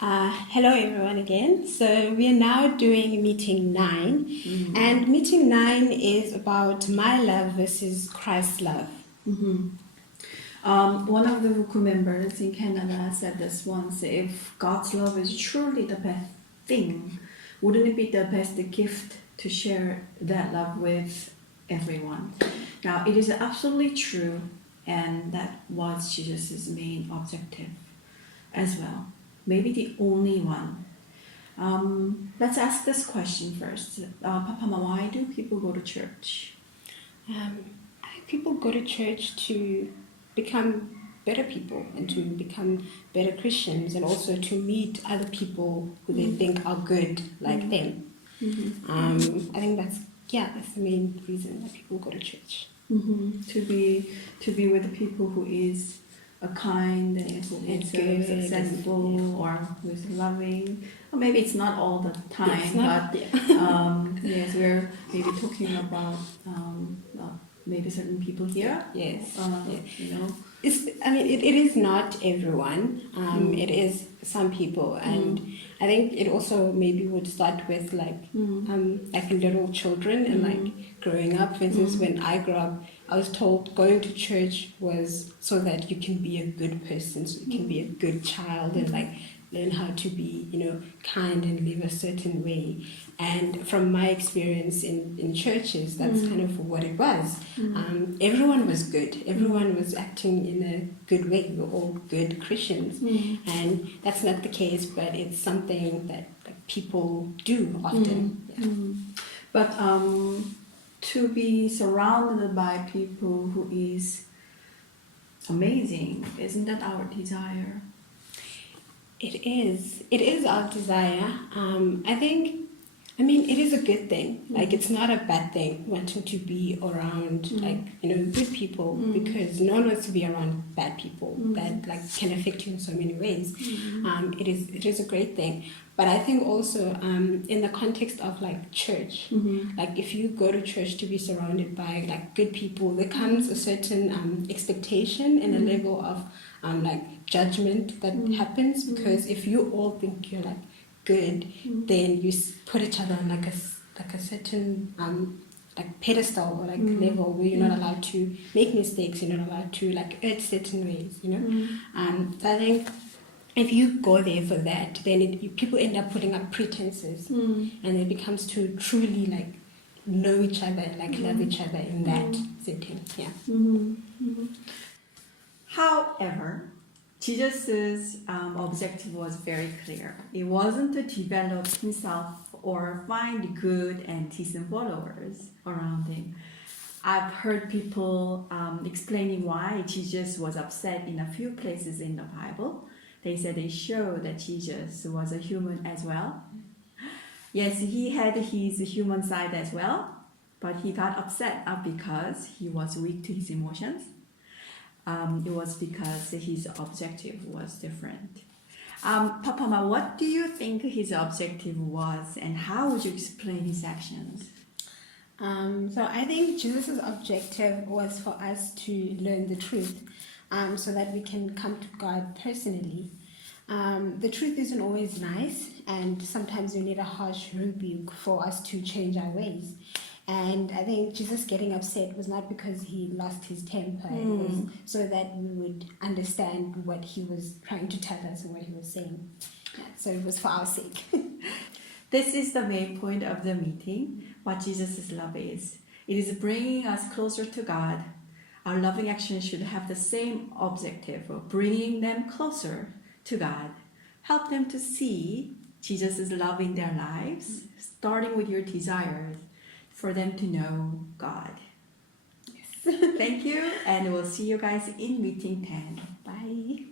Hello everyone again. So we are now doing meeting 9, and meeting 9 is about my love versus Christ's love. One of the Vuku members in Canada said this once: if God's love is truly the best thing, wouldn't it be the best gift to share that love with everyone? Now, it is absolutely true, and that was Jesus' main objective as well. Maybe the only one. Let's ask this question first. Papama, why do people go to church? I think people go to church to become better people and to become better Christians, and also to meet other people who they think are good like them. I think that's the main reason that people go to church. To be with the people who is kind and who is good successful, or who is loving. Or maybe it's not all the time, yes, we're maybe talking about maybe certain people here. Yes. You know. It is not everyone. It is some people, and I think it also maybe would start with like little children and like growing up. For instance, when I grew up, I was told going to church was so that you can be a good person, so you can be a good child and like learn how to be, kind and live a certain way. And from my experience in churches, that's kind of what it was. Everyone was good. Everyone was acting in a good way. We were all good Christians. And that's not the case, but it's something that people do often. But to be surrounded by people who is amazing, isn't that our desire? It is. It is our desire. It is a good thing. Like, it's not a bad thing wanting to be around, good people, because no one wants to be around bad people that, can affect you in so many ways. It is a great thing. But I think also, in the context of, church, if you go to church to be surrounded by, good people, there comes a certain expectation and a level of, judgment that happens, because if you all think you're, good, then you put each other on a certain pedestal or level where you're not allowed to make mistakes, you're not allowed to act certain ways, So I think if you go there for that, then people end up putting up pretenses, and it becomes to truly know each other and love each other in that setting. However, Jesus' objective was very clear. It wasn't to develop himself or find good and decent followers around him. I've heard people explaining why Jesus was upset in a few places in the Bible. They said they show that Jesus was a human as well. Yes, he had his human side as well, but he got upset not because he was weak to his emotions. It was because his objective was different. Papama, what do you think his objective was, and how would you explain his actions? So I think Jesus' objective was for us to learn the truth, so that we can come to God personally. The truth isn't always nice, and sometimes we need a harsh rebuke for us to change our ways. And I think Jesus getting upset was not because he lost his temper. It was so that we would understand what he was trying to tell us and what he was saying. So it was for our sake. This is the main point of the meeting, what Jesus' love is. It is bringing us closer to God. Our loving action should have the same objective of bringing them closer to God. Help them to see Jesus' love in their lives, starting with your desires, for them to know God. Yes. Thank you, and we'll see you guys in meeting 10. Bye.